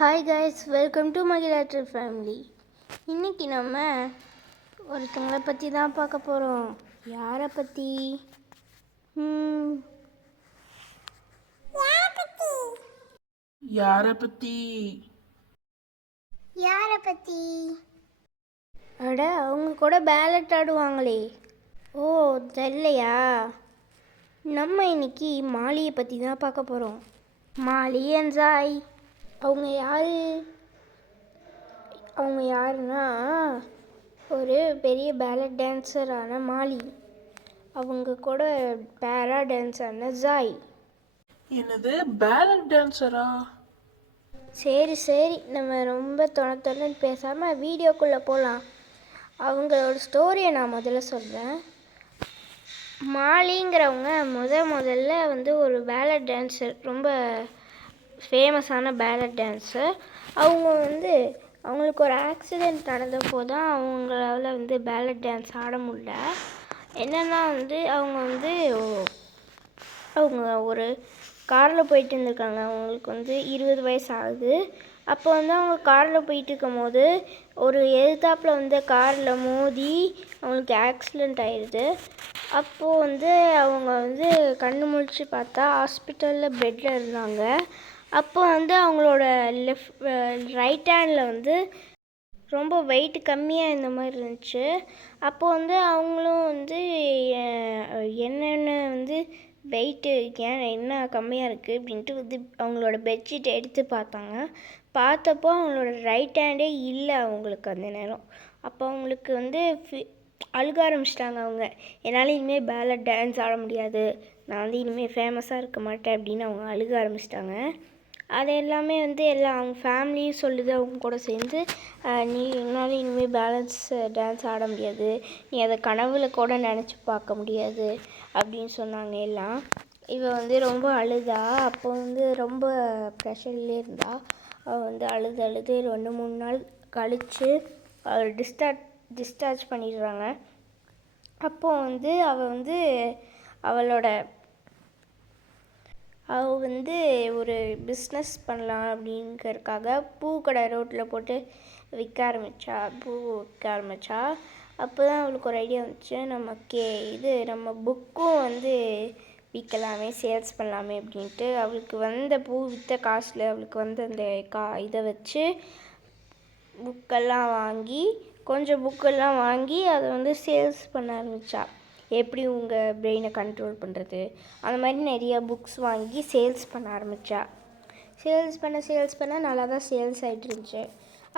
Hi guys, welcome to Magizhatral family. இன்றைக்கி நம்ம ஒருத்தங்களை பற்றி தான் பார்க்க போகிறோம். யாரை பற்றி? யாரை பற்றி? அட, அவங்க கூட பேலட் ஆடுவாங்களே. ஓ, தெரியலையா? நம்ம இன்னைக்கு மாலியை பற்றி தான் பார்க்க போகிறோம். மாலி அண்ட் ஜாய். அவங்க யாருன்னா ஒரு பெரிய பேலட் டான்ஸரான மாலி, அவங்க கூட பேரா டான்ஸரான ஜாய். என்னது, பேலட் டான்ஸரா? சரி, நம்ம ரொம்ப தொணன்னு பேசாமல் வீடியோக்குள்ளே போகலாம். அவங்களோட ஸ்டோரியை நான் முதல்ல சொல்கிறேன். மாலிங்கிறவங்க முதல்ல வந்து ஒரு பேலட் டான்ஸர், ரொம்ப ஃபேமஸான பேலட் டான்ஸர். அவங்களுக்கு ஒரு ஆக்சிடெண்ட் நடந்தப்போ தான் அவங்களால வந்து பேலட் டான்ஸ் ஆட முடியல. என்னென்னா அவங்க ஒரு காரில் போயிட்டு இருந்திருக்காங்க. அவங்களுக்கு 20 வயசு ஆகுது. அப்போ அவங்க காரில் போயிட்டு இருக்கும் போது ஒரு எதிர்த்தாப்பில் காரில் மோதி அவங்களுக்கு ஆக்சிடெண்ட் ஆயிடுது. அப்போது அவங்க கண்ணு முழிச்சு பார்த்தா ஹாஸ்பிட்டலில் பெட்டில் இருந்தாங்க. அப்போ அவங்களோட ரைட் ஹேண்டில் ரொம்ப வெயிட் கம்மியாக இந்த மாதிரி இருந்துச்சு. அப்போது அவங்களும் என்னென்ன வெயிட்டு ஏன் என்ன கம்மியாக இருக்குது அப்படின்ட்டு அவங்களோட பெட்ஷீட்டை எடுத்து பார்த்தாங்க. பார்த்தப்போ அவங்களோட ரைட் ஹேண்டே இல்லை அவங்களுக்கு அந்த நேரம். அப்போ அவங்களுக்கு அழுக ஆரம்பிச்சிட்டாங்க. அவங்க என்னால் இனிமேல் பேலட் டான்ஸ் ஆட முடியாது, நான் இனிமேல் ஃபேமஸாக இருக்க மாட்டேன் அப்படின்னு அவங்க அழுக ஆரம்பிச்சிட்டாங்க. அது எல்லாமே எல்லாம் அவங்க ஃபேமிலியும் சொல்லுது அவங்க கூட சேர்ந்து, நீ என்னால் இனிமேல் டான்ஸ் ஆட முடியாது, நீ அதை கனவுல கூட நினச்சி பார்க்க முடியாது அப்படின்னு சொன்னாங்க எல்லாம். இவ ரொம்ப அழுதா. அப்போ ரொம்ப ப்ரெஷர்லேயே இருந்தா. அவள் அழுது 2-3 நாள் கழித்து அவள் டிஸ்சார்ஜ் பண்ணிடுறாங்க. அப்போது அவள் ஒரு பிஸ்னஸ் பண்ணலாம் அப்படிங்கிறதுக்காக பூக்கடை ரோட்டில் போட்டு பூ விற்க ஆரம்பித்தா. அப்போ தான் அவளுக்கு ஒரு ஐடியா வந்துச்சு, நம்ம புக்கும் விற்கலாமே, சேல்ஸ் பண்ணலாமே அப்படின்ட்டு. அவளுக்கு பூ விற்ற காசில் அவளுக்கு அந்த இதை வச்சு கொஞ்சம் புக்கெல்லாம் வாங்கி அதை சேல்ஸ் பண்ண ஆரம்பித்தா. எப்படி உங்கள் பிரெயினை கண்ட்ரோல் பண்ணுறது, அந்த மாதிரி நிறையா புக்ஸ் வாங்கி சேல்ஸ் பண்ண ஆரம்பித்தா. சேல்ஸ் பண்ண நல்லா தான் சேல்ஸ் ஆகிட்டு இருந்துச்சு.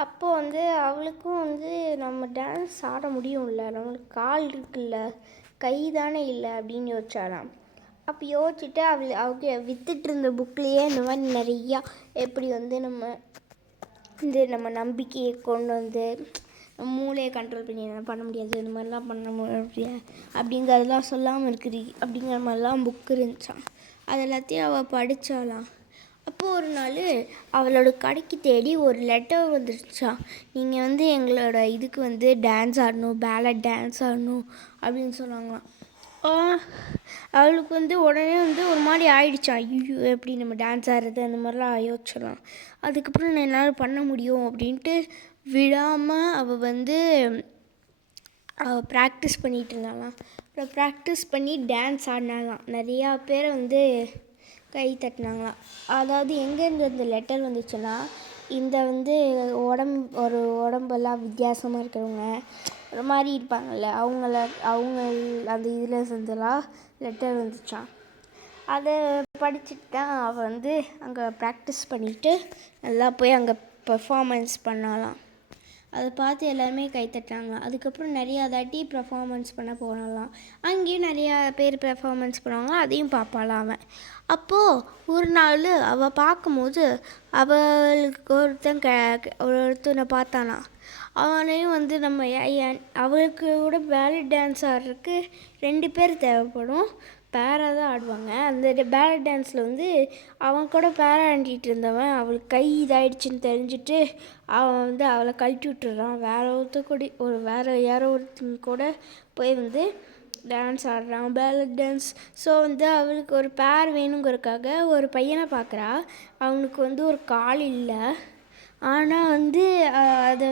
அப்போது அவளுக்கும் நம்ம டான்ஸ் ஆட முடியும்ல, நம்மளுக்கு கால் இருக்குல்ல, கை தானே இல்லை அப்படின்னு யோசிச்சாலாம். அப்போ யோசிச்சுட்டு அவங்க விற்றுட்டு இருந்த புக்லேயே இந்த மாதிரி நிறையா எப்படி நம்ம நம்பிக்கையை கொண்டு மூளையை கண்ட்ரோல் பண்ணி என்ன பண்ண முடியாது, இந்த மாதிரிலாம் பண்ண முடியாது அப்படிங்கிறதெல்லாம் சொல்லாமல் இருக்குது அப்படிங்கிற மாதிரிலாம் புக்கு இருந்துச்சான். அது எல்லாத்தையும் அவள் படித்தாலாம். அப்போது ஒரு நாள் அவளோட கடைக்கு தேடி ஒரு லெட்டர் வந்துருச்சான். நீங்கள் எங்களோட இதுக்கு டான்ஸ் ஆடணும், பேலட் டான்ஸ் ஆடணும் அப்படின்னு சொன்னாங்களாம். அவளுக்கு உடனே ஒரு மாதிரி ஆயிடுச்சான். ஐயோ, எப்படி நம்ம டான்ஸ் ஆடுறது அந்த மாதிரிலாம் யோசிச்சிடலாம். அதுக்கப்புறம் நான் என்னால் பண்ண முடியும் அப்படின்ட்டு விடாமல் அவள் ப்ராக்டிஸ் பண்ணிகிட்டு இருந்தாலாம். அப்புறம் ப்ராக்டிஸ் பண்ணி டான்ஸ் ஆடினாலாம். நிறையா பேரை கை தட்டினாங்களாம். அதாவது எங்கேருந்து அந்த லெட்டர் வந்துச்சுன்னா, இந்த உடம்பெல்லாம் வித்தியாசமாக இருக்கிறவங்க ஒரு மாதிரி இருப்பாங்கள்ல, அவங்க அந்த இதில் இருந்தெல்லாம் லெட்டர் வந்துச்சான். அதை படிச்சுட்டு தான் அவள் அங்கே ப்ராக்டிஸ் பண்ணிவிட்டு நல்லா போய் அங்கே பெர்ஃபார்மன்ஸ் பண்ணலாம். அதை பார்த்து எல்லாருமே கைத்தட்டாங்க. அதுக்கப்புறம் நிறையா தாட்டி பெர்ஃபார்மன்ஸ் பண்ண போனாலாம். அங்கேயும் நிறையா பேர் பெர்ஃபார்மன்ஸ் பண்ணுவாங்க, அதையும் பார்ப்பாளாம் அவன். அப்போது ஒரு நாள் அவள் பார்க்கும்போது அவளுக்கு ஒருத்தனை பார்த்தானா. அவனையும் நம்ம அவளுக்கு கூட பேலட் டான்ஸ் ஆடுறதுக்கு 2 பேர் தேவைப்படும். பேராக தான் ஆடுவாங்க. அந்த பேலட் டான்ஸில் அவன் கூட பேரா ஆடிட்டு இருந்தவன் அவளுக்கு கை இதாகிடுச்சின்னு தெரிஞ்சுட்டு அவன் அவளை கழட்டி விட்டுறான். வேறு யாரோ ஒருத்தங்க கூட போய் டான்ஸ் ஆடுறான், பேலட் டான்ஸ். ஸோ அவளுக்கு ஒரு பேர் வேணுங்கிறதுக்காக ஒரு பையனை பார்க்குறா. அவனுக்கு ஒரு கால் இல்லை. ஆனால் வந்து அதை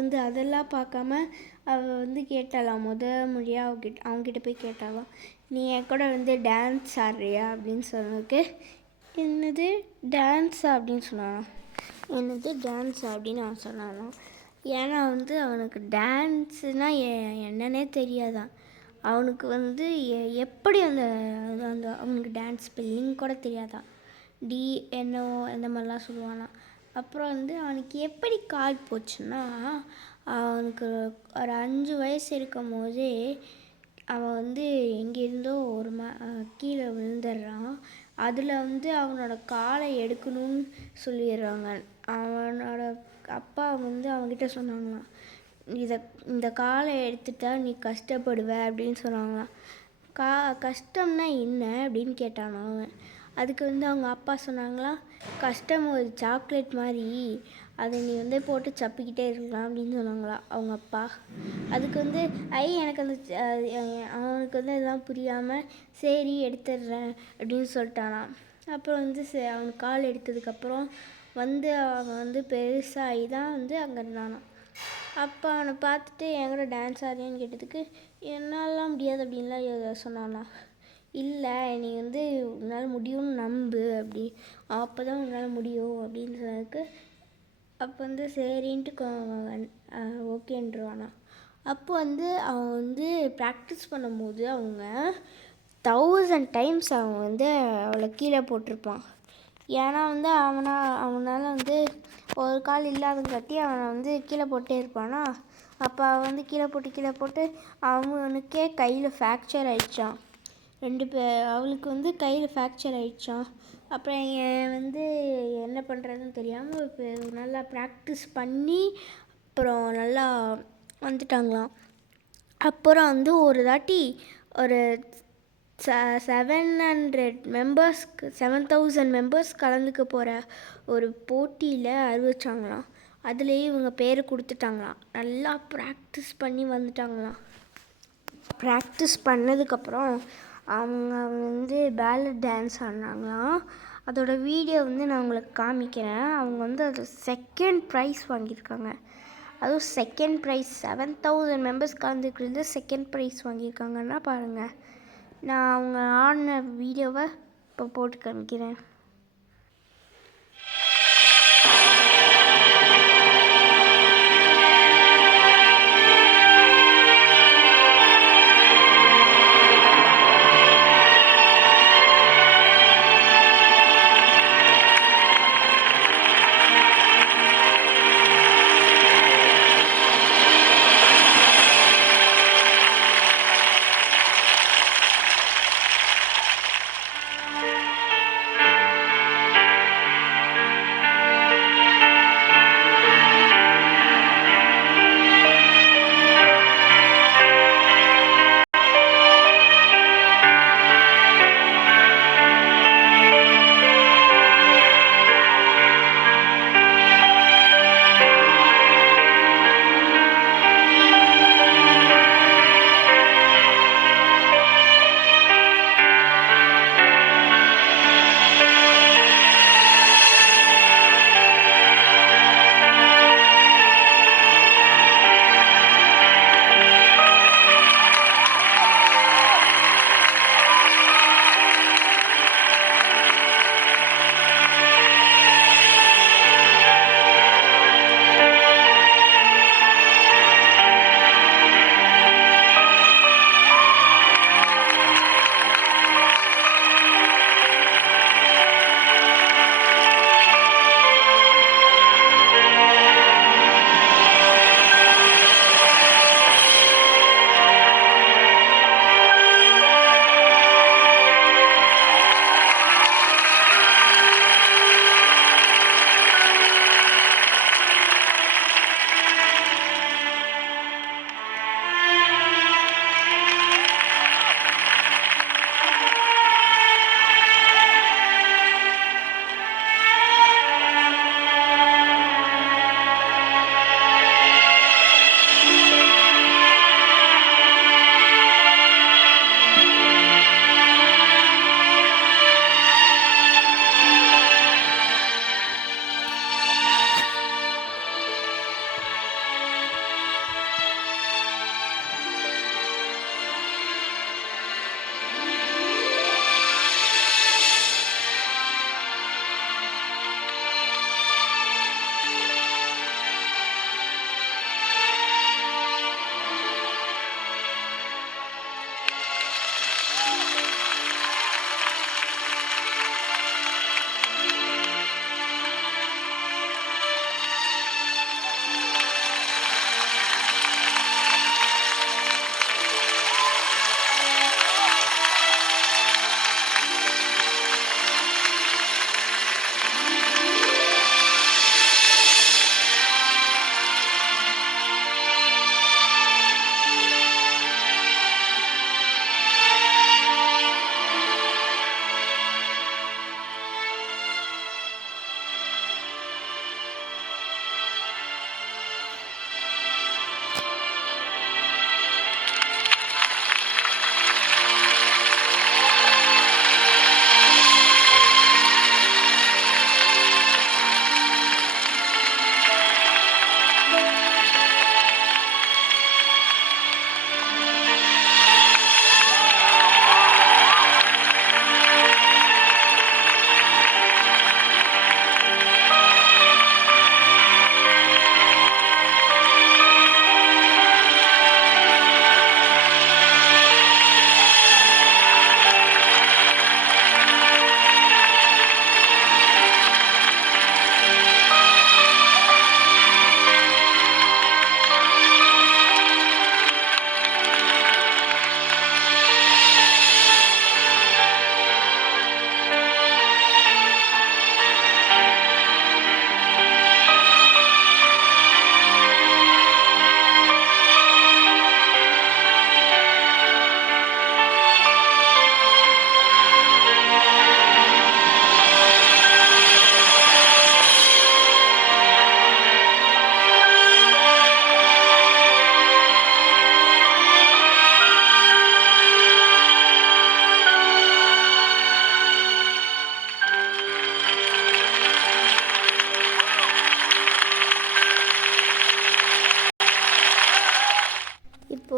வந்து அதெல்லாம் பார்க்காம அவள் வந்து கேட்டாளாம், முறையாக அவங்ககிட்ட போய் கேட்டாளாம், நீ என் கூட வந்து டான்ஸ் ஆடுறியா அப்படின்னு சொன்னதுக்கு, என்னது டான்ஸா அப்படின்னு சொன்னானாம். என்னது டான்ஸ் அப்படின்னு அவன் சொன்னானாம். ஏன்னா வந்து அவனுக்கு டான்ஸுனால் என்னன்னே தெரியாதான். அவனுக்கு வந்து எப்படி அந்த அந்த அவனுக்கு டான்ஸ் ஸ்பெல்லிங் கூட தெரியாதான். டிஎன்ஓ இந்த மாதிரிலாம் சொல்லுவானா. அப்புறம் வந்து அவனுக்கு எப்படி கால் போச்சுன்னா, அவனுக்கு ஒரு 5 வயசு இருக்கும் போதே அவன் வந்து எங்கேருந்தோ ஒரு கீழே விழுந்துடுறான். அதில் வந்து அவனோட காலை எடுக்கணும்னு சொல்லிடுறாங்க. அவனோட அப்பா வந்து அவன்கிட்ட சொன்னாங்களாம், இந்த காலை எடுத்துட்டா நீ கஷ்டப்படுவ அப்படின்னு சொன்னாங்களாம். கஷ்டம்னா என்ன அப்படின்னு கேட்டான் அவன். அதுக்கு வந்து அவங்க அப்பா சொன்னாங்களாம், கஷ்டம் ஒரு சாக்லேட் மாதிரி, அதை நீ வந்து போட்டு சப்பிக்கிட்டே இருக்கலாம் அப்படின்னு சொன்னாங்களாம் அவங்க அப்பா. அதுக்கு வந்து எனக்கு அந்த அவனுக்கு வந்து அதெல்லாம் புரியாமல் சரி எடுத்துடுறேன் அப்படின்னு சொல்லிட்டானான். அப்புறம் வந்து அவனுக்கு கால் எடுத்ததுக்கப்புறம் வந்து அவன் வந்து பெருசாகி தான் வந்து அங்கே இருந்தானான். அப்போ அவனை பார்த்துட்டு என்கூட டான்ஸ் ஆடுறியான்னு கேட்டதுக்கு, என்னாலாம் முடியாது அப்படின்லாம் சொன்னானா. இல்லை, நீ வந்து உன்னால் முடியும்னு நம்பு அப்படி, அப்போ தான் உன்னால் முடியும் அப்படின்னு சொன்னதுக்கு, அப்போ வந்து சரின்ட்டு ஓகேன்றுவானா. அப்போ வந்து அவன் வந்து ப்ராக்டிஸ் பண்ணும்போது அவங்க 1000 டைம்ஸ் அவன் வந்து அவளை கீழே போட்டிருப்பான். ஏன்னா வந்து அவனால் வந்து ஒரு கால் இல்லாதங்காட்டி அவனை வந்து கீழே போட்டே இருப்பானா. அப்போ அவன் வந்து கீழே போட்டு அவனுக்கே கையில் ஃப்ராக்சர் ஆகிடுச்சான். அவளுக்கு வந்து கையில் ஃப்ராக்சர் ஆகிடுச்சான். அப்புறம் வந்து என்ன பண்ணுறதுன்னு தெரியாமல் இப்போ நல்லா ப்ராக்டிஸ் பண்ணி அப்புறம் நல்லா வந்துட்டாங்களாம். அப்புறம் வந்து ஒரு தாட்டி ஒரு 7,000 மெம்பர்ஸ் கலந்துக்க போகிற ஒரு போட்டியில் அறிவிச்சாங்களாம். அதுலேயே இவங்க பேர் கொடுத்துட்டாங்களாம். நல்லா ப்ராக்டிஸ் பண்ணி வந்துட்டாங்களாம். ப்ராக்டிஸ் பண்ணதுக்கப்புறம் அவங்க வந்து பேலட் டான்ஸ் ஆடினாங்களாம். அதோட வீடியோ வந்து நான் உங்களுக்கு காமிக்கிறேன். அவங்க வந்து அதில் செகண்ட் ப்ரைஸ் வாங்கியிருக்காங்க. அதுவும் செகண்ட் ப்ரைஸ் 7,000 மெம்பர்ஸ் கலந்துக்கிறது செகண்ட் ப்ரைஸ் வாங்கியிருக்காங்கன்னா பாருங்கள். நான் அவங்க ஆடின வீடியோவை இப்போ போட்டு காமிக்கிறேன்.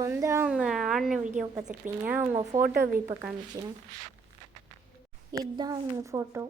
வந்து அவங்க ஆடின வீடியோ பார்த்துருப்பீங்க. அவங்க ஃபோட்டோ இப்போ காமிக்கிறேன். இதுதான் அவங்க ஃபோட்டோ.